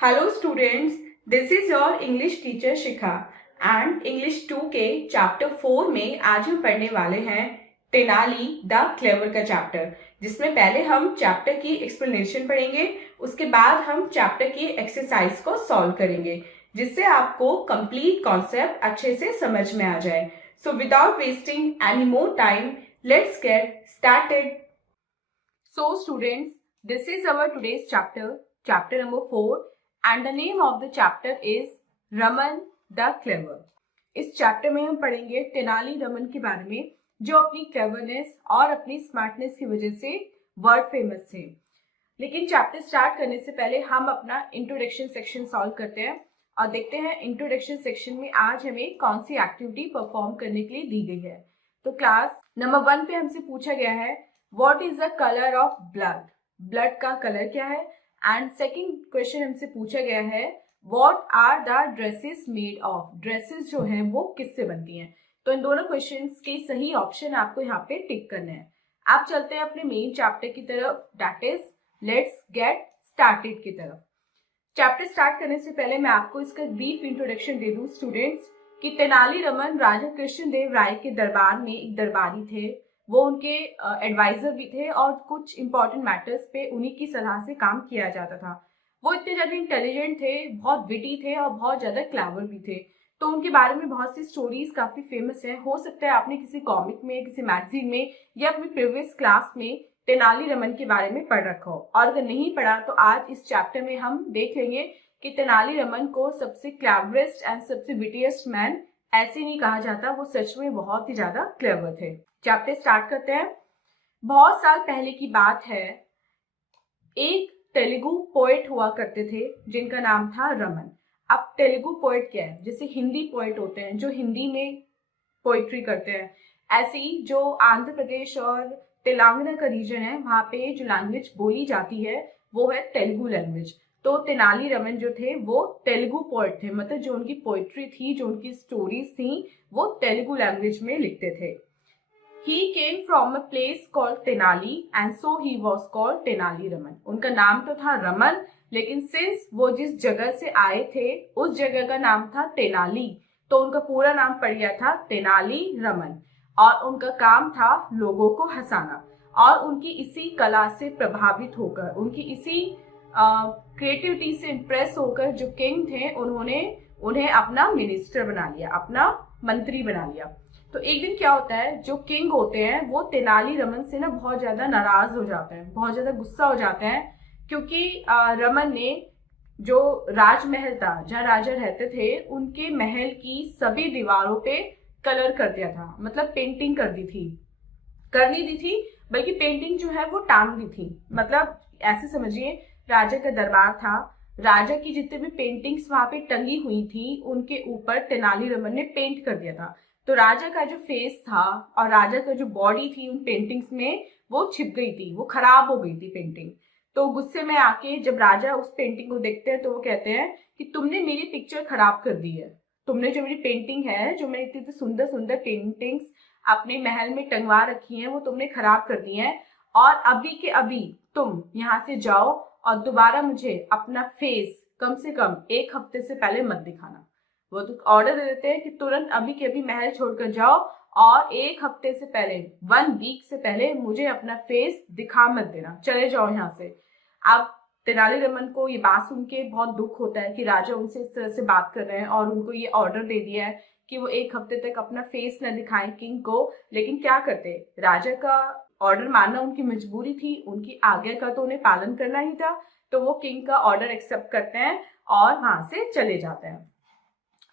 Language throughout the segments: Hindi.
Hello students, this is your English teacher Shikha and English 2 के चैप्टर 4 में आज हम पढ़ने वाले हैं तेनाली द क्लेवर का चैप्टर, जिसमें पहले हम चैप्टर की एक्सप्लेनेशन पढ़ेंगे। उसके बाद हम चैप्टर की एक्सरसाइज को सॉल्व करेंगे, जिससे आपको कंप्लीट कॉन्सेप्ट अच्छे से समझ में आ जाए। So without wasting any more time, let's get started. So students, this is our today's chapter, chapter number 4, and the name of the chapter is Raman the clever. इस चैप्टर में हम पढ़ेंगे तेनाली रमन के बारे में, जो अपनी क्लेवरनेस और अपनी स्मार्टनेस की वजह से वर्ल्ड फेमस थे। लेकिन चैप्टर स्टार्ट करने से पहले हम अपना इंट्रोडक्शन सेक्शन सॉल्व करते हैं और देखते हैं इंट्रोडक्शन सेक्शन में आज हमें कौन सी एक्टिविटी परफॉर्म करने के लिए दी गई है। तो क्लास नंबर 1 पे हमसे पूछा गया है what is the colour of blood. Blood का कलर क्या है। एंड सेकेंड क्वेश्चन हमसे पूछा गया है what are the dresses made of. Dresses जो हैं वो किससे बनती हैं। तो इन दोनों क्वेश्चंस के सही ऑप्शन आपको यहाँ पे टिक करने हैं। आप चलते हैं अपने मेन चैप्टर की तरफ, that is let's get started की तरफ। चैप्टर स्टार्ट करने से पहले मैं आपको इसका ब्रीफ इंट्रोडक्शन दे दूं स्टूडेंट्स कि तेनाली रमन राजा कृष्णदेव राय के दरबार में एक दरबारी थे। वो उनके एडवाइजर भी थे और कुछ इंपॉर्टेंट मैटर्स पे उन्हीं की सलाह से काम किया जाता था। वो इतने ज्यादा इंटेलिजेंट थे, बहुत विटी थे और बहुत ज्यादा क्लेवर भी थे। तो उनके बारे में बहुत सी स्टोरीज काफी फेमस है। हो सकता है आपने किसी कॉमिक में, किसी मैगजीन में या अपनी प्रीवियस क्लास में तेनाली रमन के बारे में पढ़ रखा हो, और अगर नहीं पढ़ा तो आज इस चैप्टर में हम देख लेंगे कि तेनाली रमन को सबसे क्लेवरेस्ट एंड सबसे विटिएस्ट मैन ऐसे नहीं कहा जाता, वो सच में बहुत ही ज्यादा क्लेवर थे। चैप्टर स्टार्ट करते हैं। बहुत साल पहले की बात है, एक तेलुगु पोएट हुआ करते थे जिनका नाम था रमन। अब तेलुगु पोएट क्या है? जैसे हिंदी पोएट होते हैं जो हिंदी में पोएट्री करते हैं, ऐसे ही जो आंध्र प्रदेश और तेलंगाना का रीजन है वहां पे जो लैंग्वेज बोली जाती है वो है तेलुगु लैंग्वेज। तो तेनाली रमन जो थे वो तेलुगु पोएट थे, मतलब जो उनकी पोएट्री थी, जो उनकी स्टोरीज थी, वो तेलुगु लैंग्वेज में लिखते थे। He came from a place called Tenali and so he was called Tenali Raman. उनका नाम तो था रमन, लेकिन सिंस वो जिस जगह से आए थे उस जगह का नाम था तेनाली, तो उनका पूरा नाम पड़ गया था तेनाली रमन। और उनका काम था लोगों को हंसाना, और उनकी इसी कला से प्रभावित होकर, उनकी इसी क्रिएटिविटी से इम्प्रेस होकर जो किंग थे उन्होंने उन्हें अपना मिनिस्टर बना लिया, अपना मंत्री बना लिया। तो एक दिन क्या होता है, जो किंग होते हैं वो तेनाली रमन से ना बहुत ज्यादा नाराज हो जाते हैं, बहुत ज्यादा गुस्सा हो जाते हैं, क्योंकि रमन ने जो राजमहल था जहाँ राजा रहते थे उनके महल की सभी दीवारों पे कलर कर दिया था, मतलब पेंटिंग कर दी थी, कर नहीं दी थी बल्कि पेंटिंग जो है वो टांग दी थी। मतलब ऐसे समझिए, राजा का दरबार था, राजा की जितने भी पेंटिंग्स वहां पे टंगी हुई थी उनके ऊपर तेनाली रमन ने पेंट कर दिया था। तो राजा का जो फेस था और राजा का जो बॉडी थी उन पेंटिंग्स में वो छिप गई थी, वो खराब हो गई थी पेंटिंग। तो गुस्से में आके जब राजा उस पेंटिंग को देखते हैं तो वो कहते हैं कि तुमने मेरी पिक्चर खराब कर दी है, तुमने जो मेरी पेंटिंग है, जो मेरी इतनी सुंदर सुंदर पेंटिंग्स अपने महल में टंगवा रखी हैं, वो तुमने खराब कर दी हैं, और अभी के अभी तुम यहाँ से जाओ और दोबारा मुझे अपना फेस कम से कम 1 हफ्ते से पहले मत दिखाना। वो तो ऑर्डर दे देते हैं कि तुरंत अभी के अभी महल छोड़कर जाओ और 1 हफ्ते से पहले, 1 वीक से पहले मुझे अपना फेस दिखा मत देना, चले जाओ यहाँ से। अब तेनाली रमन को ये बात सुन के बहुत दुख होता है कि राजा उनसे इस तरह से बात कर रहे हैं और उनको ये ऑर्डर दे दिया है कि वो 1 हफ्ते तक अपना फेस न दिखाएं किंग को। लेकिन क्या करते, राजा का ऑर्डर मानना उनकी मजबूरी थी, उनकी आज्ञा का तो उन्हें पालन करना ही था। तो वो किंग का ऑर्डर एक्सेप्ट करते हैं और वहां से चले जाते हैं।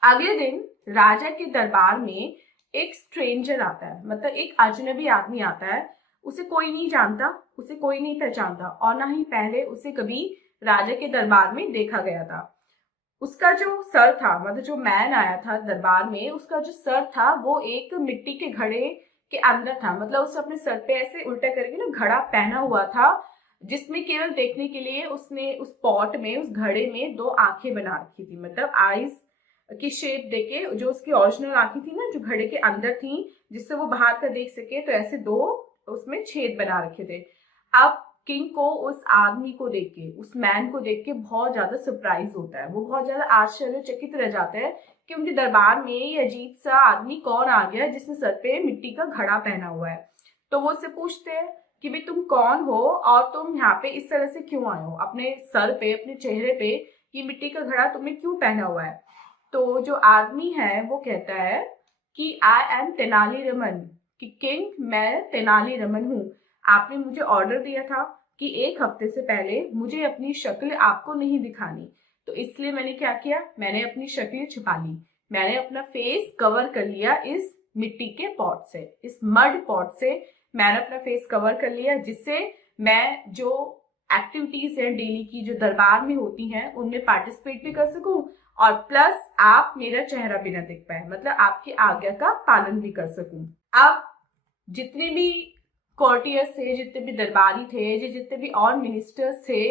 अगले दिन राजा के दरबार में एक स्ट्रेंजर आता है, मतलब एक अजनबी आदमी आता है। उसे कोई नहीं जानता, उसे कोई नहीं पहचानता, और ना ही पहले उसे कभी राजा के दरबार में देखा गया था। उसका जो सर था, मतलब जो मैन आया था दरबार में, उसका जो सर था वो एक मिट्टी के घड़े के अंदर था। मतलब उसने अपने सर पे ऐसे उल्टा करके ना घड़ा पहना हुआ था, जिसमें केवल देखने के लिए उसने उस पॉट में, उस घड़े में 2 आंखें बना रखी थी, मतलब आईज की शेप देके, जो उसकी ओरिजिनल आंखें थी ना जो घड़े के अंदर थी, जिससे वो बाहर का देख सके, तो ऐसे 2 उसमें छेद बना रखे थे। अब किंग को उस आदमी को देख के, उस मैन को देख के बहुत ज्यादा सरप्राइज होता है। वो बहुत ज्यादा आश्चर्यचकित रह जाते हैं कि उनके दरबार में ये अजीब सा आदमी कौन आ गया जिसने सर पे मिट्टी का घड़ा पहना हुआ है। तो वो उससे पूछते हैं कि भाई तुम कौन हो और तुम यहाँ पे इस तरह से क्यों आए हो, अपने सर पे, अपने चेहरे पे ये मिट्टी का घड़ा तुमने क्यों पहना हुआ है। तो जो आदमी है वो कहता है कि आई एम तेनाली रमन, कि किंग मैं तेनाली रमन हूँ। आपने मुझे ऑर्डर दिया था कि 1 हफ्ते से पहले मुझे अपनी शक्ल आपको नहीं दिखानी, तो इसलिए मैंने क्या किया, मैंने अपनी शक्ल छुपा ली। मैंने अपना फेस कवर कर लिया इस मिट्टी के पॉट से, इस मड पॉट से मैंने अपना फेस कवर कर लिया, जिससे मैं जो एक्टिविटीज है डेली की जो दरबार में होती हैं उनमें पार्टिसिपेट भी कर सकूं और प्लस आप मेरा चेहरा भी ना देख पाए, मतलब आपकी आज्ञा का पालन भी कर सकूं। अब जितने भी कोर्टियर्स थे, जितने भी दरबारी थे, जितने भी और मिनिस्टर्स थे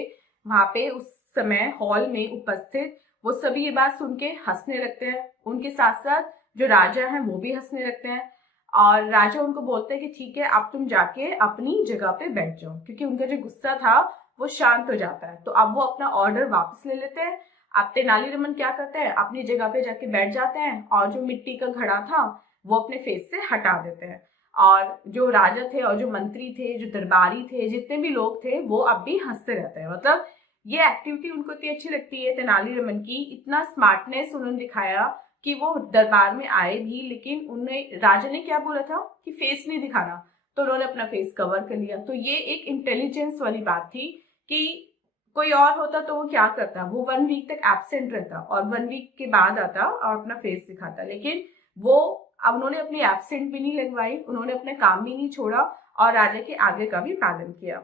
वहां पे उस समय हॉल में उपस्थित, वो सभी ये बात सुन के हंसने लगते हैं। उनके साथ साथ जो राजा हैं वो भी हंसने लगते हैं और राजा उनको बोलते हैं कि ठीक है अब तुम जाके अपनी जगह पे बैठ जाओ, क्योंकि उनका जो गुस्सा था वो शांत हो जाता है। तो अब वो अपना ऑर्डर वापस ले लेते हैं। अब तेनालीरामन क्या करते हैं, अपनी जगह पे जाके बैठ जाते हैं और जो मिट्टी का घड़ा था वो अपने फेस से हटा देते हैं। और जो राजा थे और जो मंत्री थे, जो दरबारी थे, जितने भी लोग थे वो अब भी हंसते रहते हैं। मतलब ये एक्टिविटी उनको इतनी अच्छी लगती है तेनालीरामन की, इतना स्मार्टनेस उन्होंने दिखाया कि वो दरबार में आए भी, लेकिन उन्हें राजा ने क्या बोला था कि फेस नहीं दिखाना, तो उन्होंने अपना फेस कवर कर लिया। तो ये एक इंटेलिजेंस वाली बात थी कि कोई और होता तो वो क्या करता, वो 1 वीक तक एब्सेंट रहता और 1 वीक के बाद आता और अपना फेस दिखाता, लेकिन वो अब उन्होंने अपनी एब्सेंट भी नहीं लगवाई, उन्होंने अपना काम भी नहीं छोड़ा और राजा के आगे का भी पालन किया।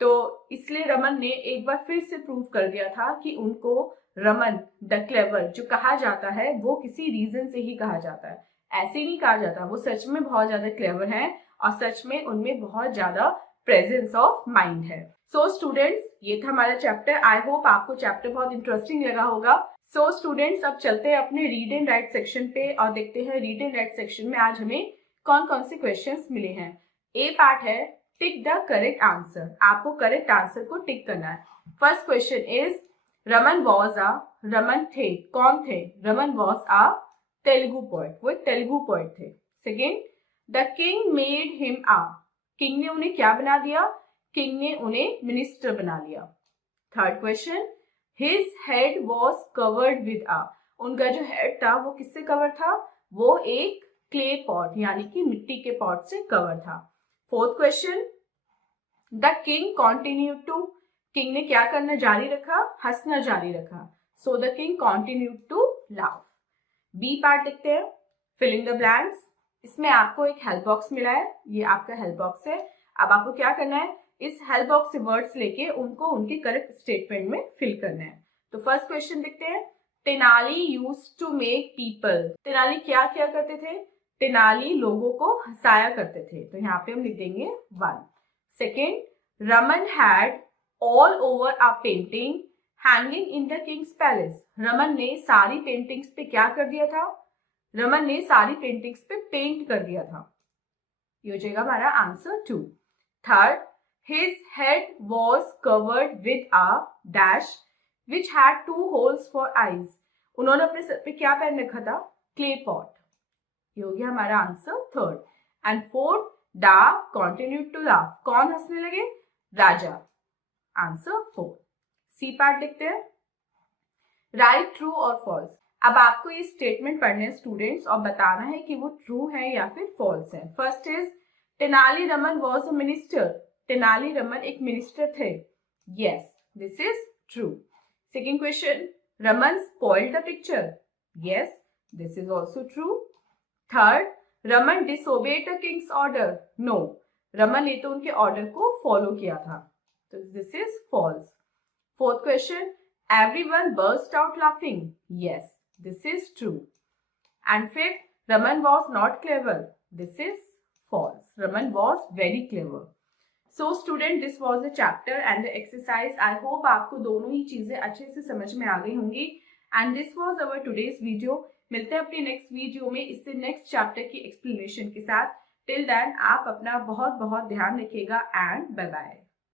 तो इसलिए रमन ने एक बार फिर से प्रूव कर दिया था कि उनको रमन द क्लेवर जो कहा जाता है वो किसी रीजन से ही कहा जाता है, ऐसे ही नहीं कहा जाता। वो सच में बहुत ज्यादा क्लेवर हैं और सच में उनमें बहुत ज्यादा प्रेजेंस ऑफ माइंड है। सो स्टूडेंट्स, ये था हमारा चैप्टर। आई होप आपको चैप्टर बहुत इंटरेस्टिंग लगा होगा। सो स्टूडेंट्स, अब चलते हैं अपने रीड एंड राइट सेक्शन पे और देखते हैं रीड एंड राइट सेक्शन में आज हमें कौन कौन से क्वेश्चंस मिले हैं। ए पार्ट है टिक द करेक्ट आंसर। आपको करेक्ट आंसर को टिक करना है। First question is Raman was अ, रमन थे, कौन थे, Raman was a Telugu poet, वो एक तेलुगु पोएट थे। Second, the king made him a, king ने उन्हें क्या बना दिया, किंग ने उन्हें मिनिस्टर बना लिया। Third question, his head was covered with a, उनका जो हेड था वो किससे कवर था, वो एक क्ले पॉट यानी कि मिट्टी के पॉट से कवर था। Fourth question, the king continued to, king ने क्या करना जारी रखा, हंसना जारी रखा। So the king continued to laugh. B part देखते हैं, फिल इन द ब्लैंक्स। इसमें आपको एक हेल्प बॉक्स मिला है, ये आपका हेल्प बॉक्स है। अब आपको क्या करना है, इस हेल्प बॉक्स से वर्ड्स लेके उनको उनके करेक्ट स्टेटमेंट में फिल करना है। तो फर्स्ट क्वेश्चन देखते हैं, Tenali used to make people, Tenali क्या किया करते थे, तेनाली लोगों को हंसाया करते थे, तो यहाँ पे हम लिख देंगे 1। Second, Raman had all over a painting hanging in the Kings palace, Raman ने सारी पेंटिंग्स पे क्या कर दिया था, रमन ने सारी पेंटिंग्स पे पेंट कर दिया था। ये हो जाएगा हमारा answer 2। Third, his head was covered with a dash which had 2 holes for eyes, उन्होंने अपने सर पे क्या पहन रखा था, क्ले पॉट। ये हो गया हमारा answer 3rd। And 4th, the continued to laugh, कौन हंसने लगे, राजा। आंसर 4। सी पार्ट देखते हैं, राइट ट्रू और फॉल्स। अब आपको ये स्टेटमेंट पढ़ने हैं स्टूडेंट्स और बताना है कि वो ट्रू है या फिर फॉल्स है। First is Tenali Raman was a minister, Tenali Raman एक मिनिस्टर थे। Yes, this is true. Second question, Raman spoiled the picture. Yes, this is also true. Third, Raman disobeyed the kings order. No, Raman ने तो उनके ऑर्डर को फॉलो किया था, तो this is false. Fourth question, everyone burst out laughing. Yes, this is true. And fifth, Raman was not clever. This is false. Raman was very clever. So student, this was the chapter and the exercise. I hope आपको दोनों ही चीजें अच्छे से समझ में आ गई होंगी। And this was our today's video. मिलते हैं अपनी नेक्स्ट वीडियो में इससे नेक्स्ट चैप्टर की एक्सप्लेनेशन के साथ। Till then, आप अपना बहुत बहुत ध्यान रखिएगा and bye bye.